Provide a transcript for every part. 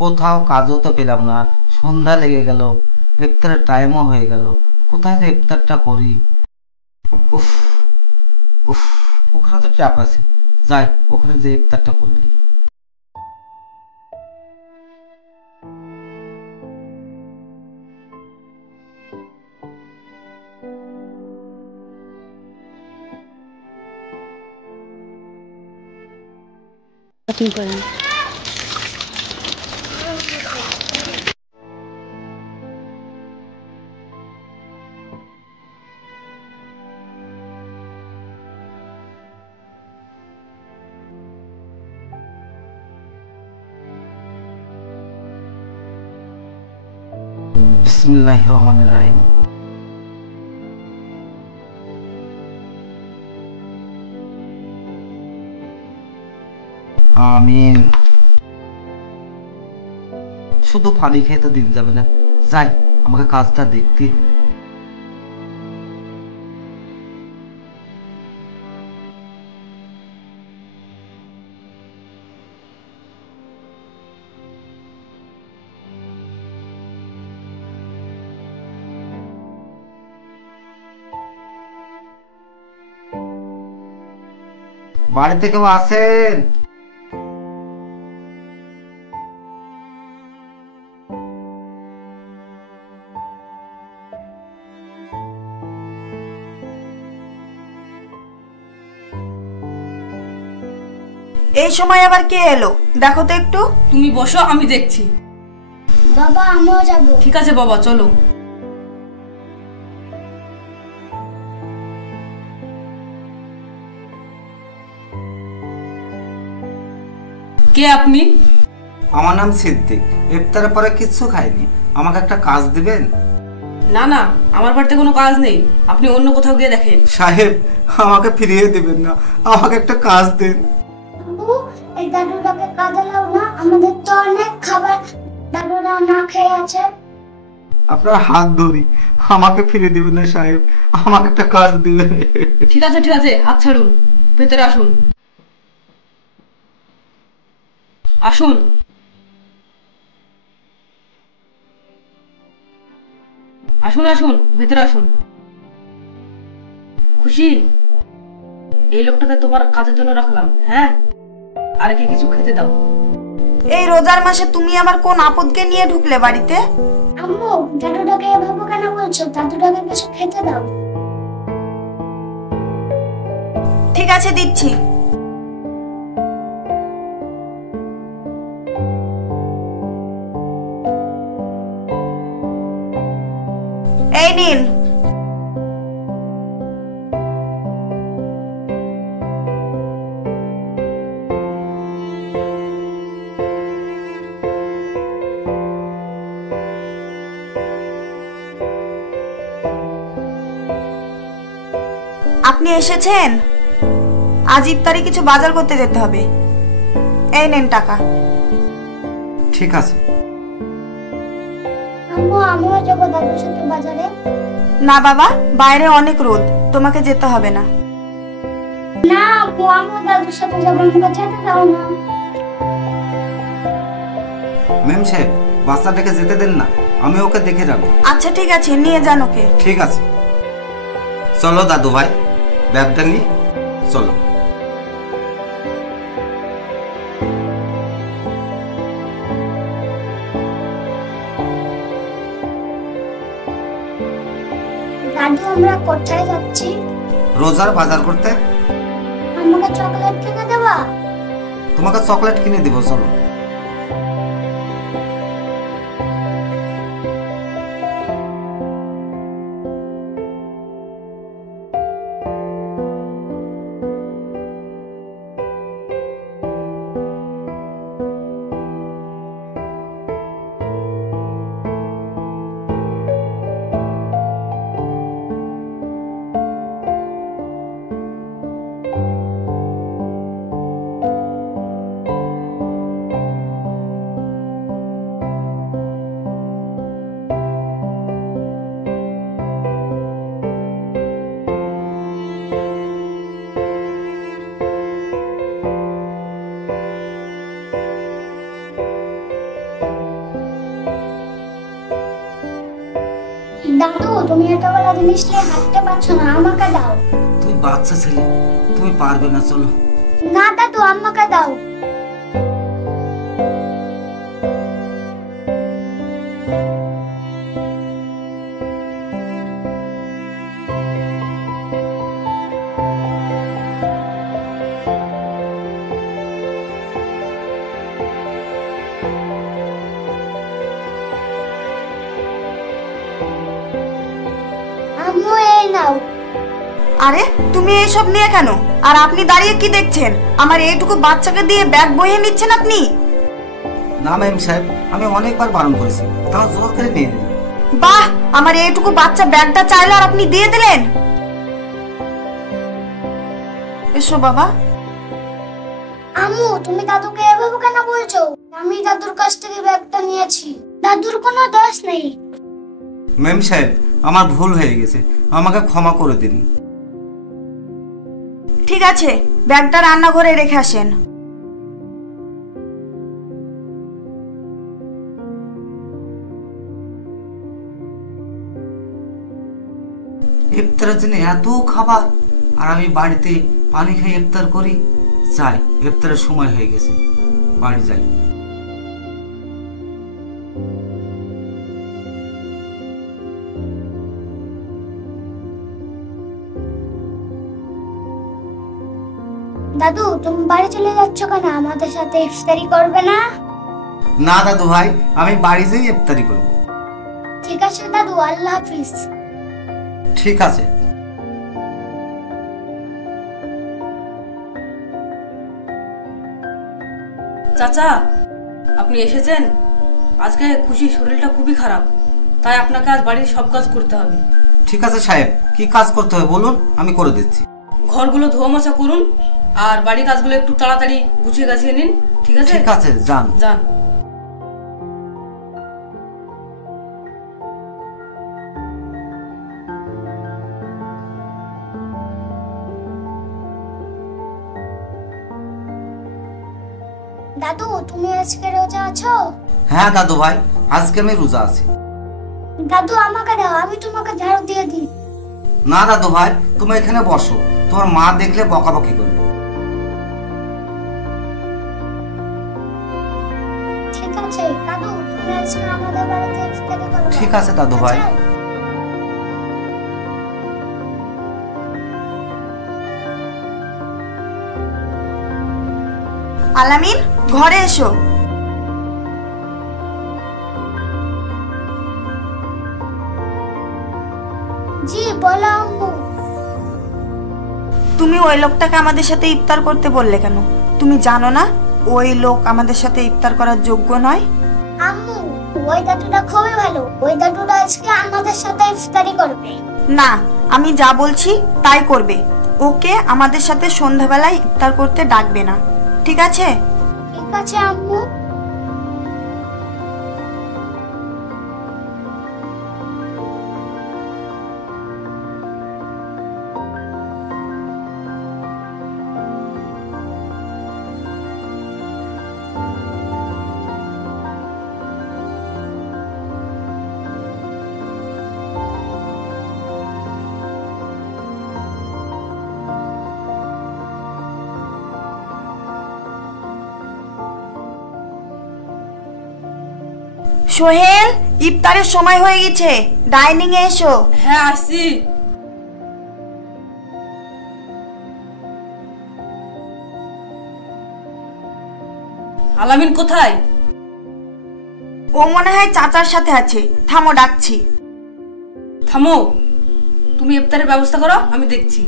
কোথাও কাজও তো পেলাম না, সন্ধ্যা লেগে গেল, ইফতারের টাইমও হয়ে গেল। কোথায় যে ইফতারটা করি? উফ উফ, ওখানে তো চাপ আছে, যাই ওখানে যে ইফতারটা করলি। বিসমিল্লাহির রহমানির রহিম। আমিন। শুধু পানি খেয়ে তো দিন যাবে না, যাই আমাকে কাজটা দেখতে। বাড়িতে কেউ আছেন? এই সময় আবার কে এলো দেখো তো একটু। তুমি বসো, আমি দেখছি। বাবা আমিও যাবো। ঠিক আছে বাবা, চলো। কে আপনি? আমার নাম সিদ্দিক। ইফতারের পরে কিচ্ছু খাইনি, আমাকে একটা কাজ দিবেন? না না, আমার বাড়িতে কোনো কাজ নেই, আপনি অন্য কোথাও গিয়ে দেখেন। সাহেব, আমাকে ফিরিয়ে দিবেন না, আমাকে একটা কাজ দিন। বাবু এই দাদুটাকে কাজে লাও না, আমাদের তো অনেক খাবার দাদুরা না খেয়ে আছে। আপনার হাত ধরি, আমাকে ফিরিয়ে দিবেন না সাহেব, আমাকে একটা কাজ দিবেন। ঠিক আছে ঠিক আছে, হাত ছাড়ুন, ভেতরে আসুন। আসুন। আসুন আসুন, ভেতরে আসুন। খুশি? এই লোকটাকে তোমার কাজের জন্য রাখলাম, হ্যাঁ? আর একে কিছু খেতে দাও। এই রোজার মাসে তুমি আবার কোন আপদকে নিয়ে ঢুকলে বাড়িতে? আম্মু দাদুটাকে এভাবে কেন বলছো? দাদুটাকে কিছু খেতে দাও। ঠিক আছে দিচ্ছি। এই নিন। আপনি এসেছেন? আজ ইফতারি কিছু বাজার করতে যেতে হবে, এই নেন টাকা। ঠিক আছে। আম্মু আমিও যাবো দাদুর সাথে বাজারে। না বাবা, বাইরে অনেক রোদ, তোমাকে যেতে হবে না। না আম্মু আমিও দাদুর সাথে যাবো, আমাকে যেতে দাও না। মেম সাহেব, বাচ্চাটাকে যেতে দেন না, আমি ওকে দেখে যাবো। আচ্ছা ঠিক আছে, নিয়ে যান ওকে। ঠিক আছে, চলো দাদু ভাই, ব্যাগটা নিয়ে চলো। দাদু আমরা কোথায় যাচ্ছি? রোজার বাজার করতে। আমাকে চকলেট কিনে দেবা? তোমাকে চকলেট কিনে দিব, চলো। দাদু তুমি এতগুলো জিনিস নিয়ে হাঁটতে পারছো না, আমাকে দাও। তুই বাচ্চা ছেলে, তুমি পারবে না, চলো। না দাদু, আমাকে দাও। আম্মু এই নাও। আরে তুমি এইসব নিয়ে কেন? আর আপনি দাঁড়িয়ে কি দেখছেন? আমার এইটুকু বাচ্চাকে দিয়ে ব্যাগ বইয়ে নিচ্ছেন আপনি? না ম্যাম সাহেব, আমি অনেকবার বারণ করেছি, তাও জোর করে নিয়ে নিন। বাহ, আমার এইটুকু বাচ্চা ব্যাগটা চাইলো আর আপনি দিয়ে দিলেন। এসো বাবা। আম্মু তুমি দাদুকে এভাবে কেন বলছো? আমি দাদুর কাছ থেকে ব্যাগটা নিয়েছি, দাদুর কোনো দোষ নেই। ম্যাম সাহেব, আমার ভুল হয়ে গেছে, আমাকে ক্ষমা করে দিন। ঠিক আছে, ব্যাগটা রান্নাঘরে রেখে আসেন। ইফতারের জন্য এত খাবার, আর আমি বাড়িতে পানি খেয়ে ইফতার করি। যাই, ইফতারের সময় হয়ে গেছে, বাড়ি যাই। দাদু তুমি বাড়ি চলে যাচ্ছ কেন? আমাদের সাথে ইফতারি করবে না? না দাদু ভাই, আমি বাড়ি যেয়ে ইফতারি করব। ঠিক আছে দাদু, আল্লাহ হাফিজ। ঠিক আছে। চাচা, আপনি এসেছেন? আজকে খুশি শরীরটা খুবই খারাপ, তাই আপনাকে আজ বাড়ির সব কাজ করতে হবে। ঠিক আছে সাহেব, কি কাজ করতে হবে বলুন, আমি করে দিচ্ছি। ঘরগুলো ধোয়া মোছা করুন, আর বাড়ির কাজগুলো একটু তাড়াতাড়ি গুছিয়ে গাছিয়ে নিন। ঠিক আছে? ঠিক আছে, যান। যান। দাদু তুমি আজকে রোজা আছো? হ্যাঁ দাদু ভাই, আজকে আমি রোজা আছি। দাদু আমাকে দাও, আমি তোমাকে ঝাড়ু দিয়ে দিই। না দাদু ভাই, তুমি এখানে বসো, তোমার মা দেখলে বকাবকি করবে। ঠিক আছে দাদু, তুমি আজকে আমাদের বাড়িতে ইফতারি করবে। ঠিক আছে দাদু ভাই। আলামিন, ঘরে এসো। জি বলো আম্মু। তুমি ওই লোকটাকে আমাদের সাথে ইফতার করতে বললে কেন? তুমি জানো না ওই লোক আমাদের সাথে ইফতার করার যোগ্য নয়? আম্মু ওই দাদুটা খুবই ভালো, ওই দাদুটা আজকে আমাদের সাথে ইফতারি করবে। না, আমি যা বলছি তাই করবে। ওকে আমাদের সাথে সন্ধ্যাবেলায় ইফতার করতে ডাকবে না, ঠিক আছে? ঠিক আছে আম্মু। সোহেল, ইফতারের সময় হয়ে গেছে, ডাইনিং এ এসো। হ্যাঁ, আসছি। আলামিন কোথায়? ও মনে হয় চাচার সাথে আছে, থামো ডাকছি। থামো, তুমি ইফতারের ব্যবস্থা করো, আমি দেখছি।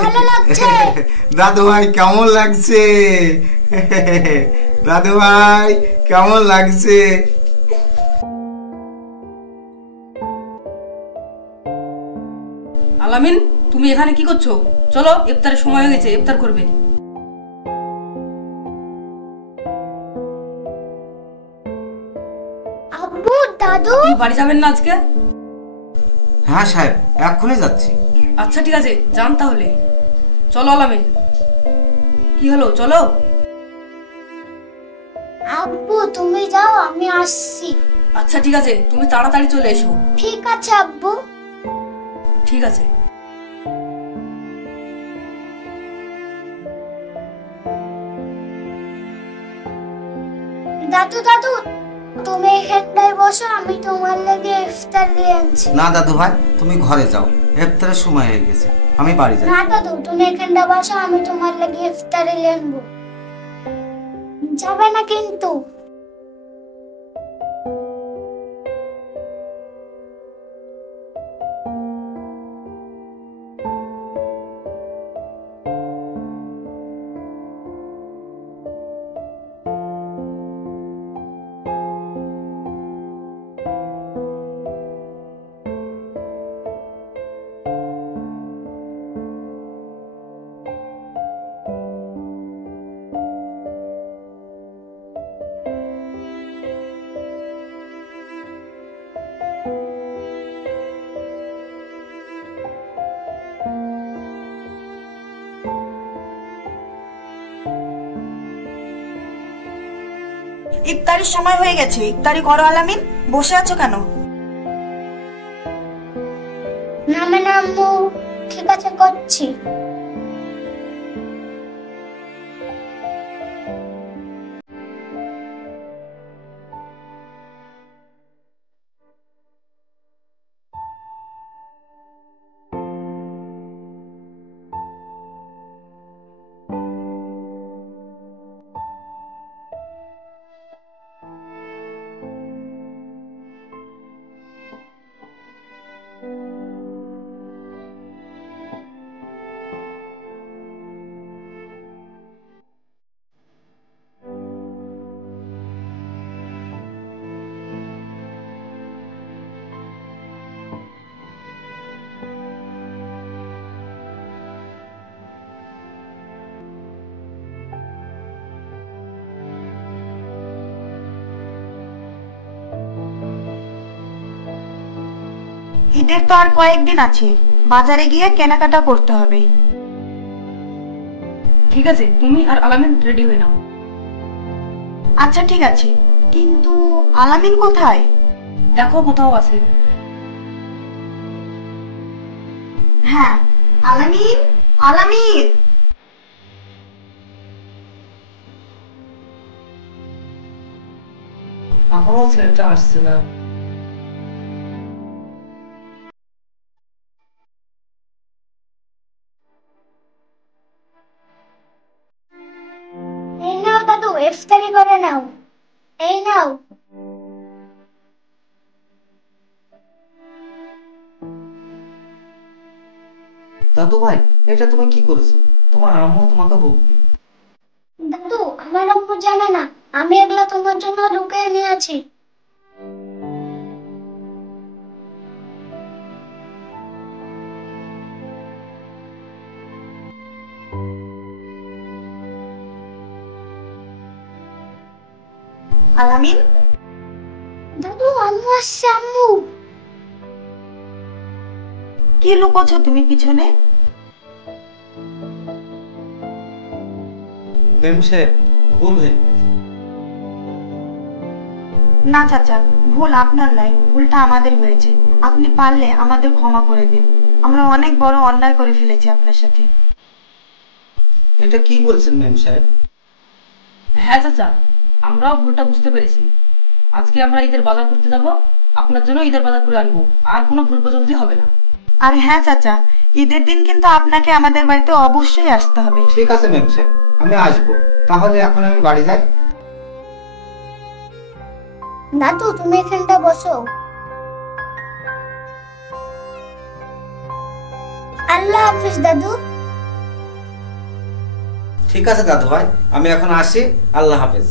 ভালো লাগছে। দাদু ভাই কেমন লাগছে? দাদু ভাই কেমন লাগছে? আলামিন, তুমি এখানে কি করছো? চলো, ইফতারের সময় হয়ে গেছে, ইফতার করবে। আব্বু দাদু তুমি বাড়ি যাবেন না আজকে? হ্যাঁ সাহেব, এক্ষুনি যাচ্ছি। আচ্ছা ঠিক আছে, যান তাহলে। চলো আলামিন। কি হলো, চলো। আব্বু তুমি যাও, আমি আসছি। আচ্ছা ঠিক আছে, তুমি তাড়াতাড়ি চলে এসো। ঠিক আছে আব্বু। ঠিক আছে। দাদু দাদু তুমি এখানটায় বসো, আমি তোমার লেগে ইফতার নিয়ে আনছি। না দাদু ভাই, তুমি ঘরে যাও, ইফতারের সময় হয়ে গেছে, আমি বাড়ি যাই। না দাদু তুমি এখানটা বসো, আমি তোমার লেগে ইফতার নিয়ে আনবো। যাবে না কিন্তু। ইফতারির সময় হয়ে গেছে, ইফতারি করো। আলামিন, বসে আছো কেন? নামে না আম্মু, ঠিক আছে করছি। ঈদের তো আর কয়েকদিন আছে, বাজারে গিয়ে কেনাকাটা করতে হবে। ঠিক আছে, তুমি আর আলামিন রেডি হয়ে নাও। আচ্ছা ঠিক আছে, কিন্তু আলামিন কোথায়? দেখো কোথাও আছে। হ্যাঁ, আলামিন, আলামিন। এখনো ছেলেটা আসছে না। এই নাও দাদু, ইফতারি করে নাও। এই নাও। দাদু ভাই, এটা তুমি কি করেছো? তোমার আম্মু তোমাকে বকবে। দাদু আমার আম্মু জানে না, আমি এগুলো তোমার জন্য লুকিয়ে নিয়েছি। আলামিন, দাদু আম্মু আসছে, আম্মু। কি লুকোছো তুমি পিছনে? মেম সাহেব, ভুল হয়ে না চাচা, ভুল আপনার নয়, ভুলটা আমাদের হয়েছে। আপনি পারলে আমাদের ক্ষমা করে দিন, আমরা অনেক বড় অন্যায় করে ফেলেছি আপনার সাথে। এটা কি বলছেন মেম সাহেব? হ্যাঁ চাচা, আমরাও ভুলটা বুঝতে পেরেছি। আজকে আমরা ঈদের বাজার করতে যাব, আপনার জন্য ঈদের বাজার করে আনবো, আর কোনো ভুল বোঝাবুঝি হবে না। আর হ্যাঁ চাচা, ঈদের দিন কিন্তু আপনাকে আমাদের বাড়িতে অবশ্যই আসতে হবে। ঠিক আছে মেম সাহেব, আমি আসবো। তাহলে এখন আমি বাড়ি যাই। দাদু তুমি এখানটা বসো। আল্লাহ হাফিজ দাদু। ঠিক আছে দাদু ভাই, আমি এখন আসি। আল্লাহ হাফেজ।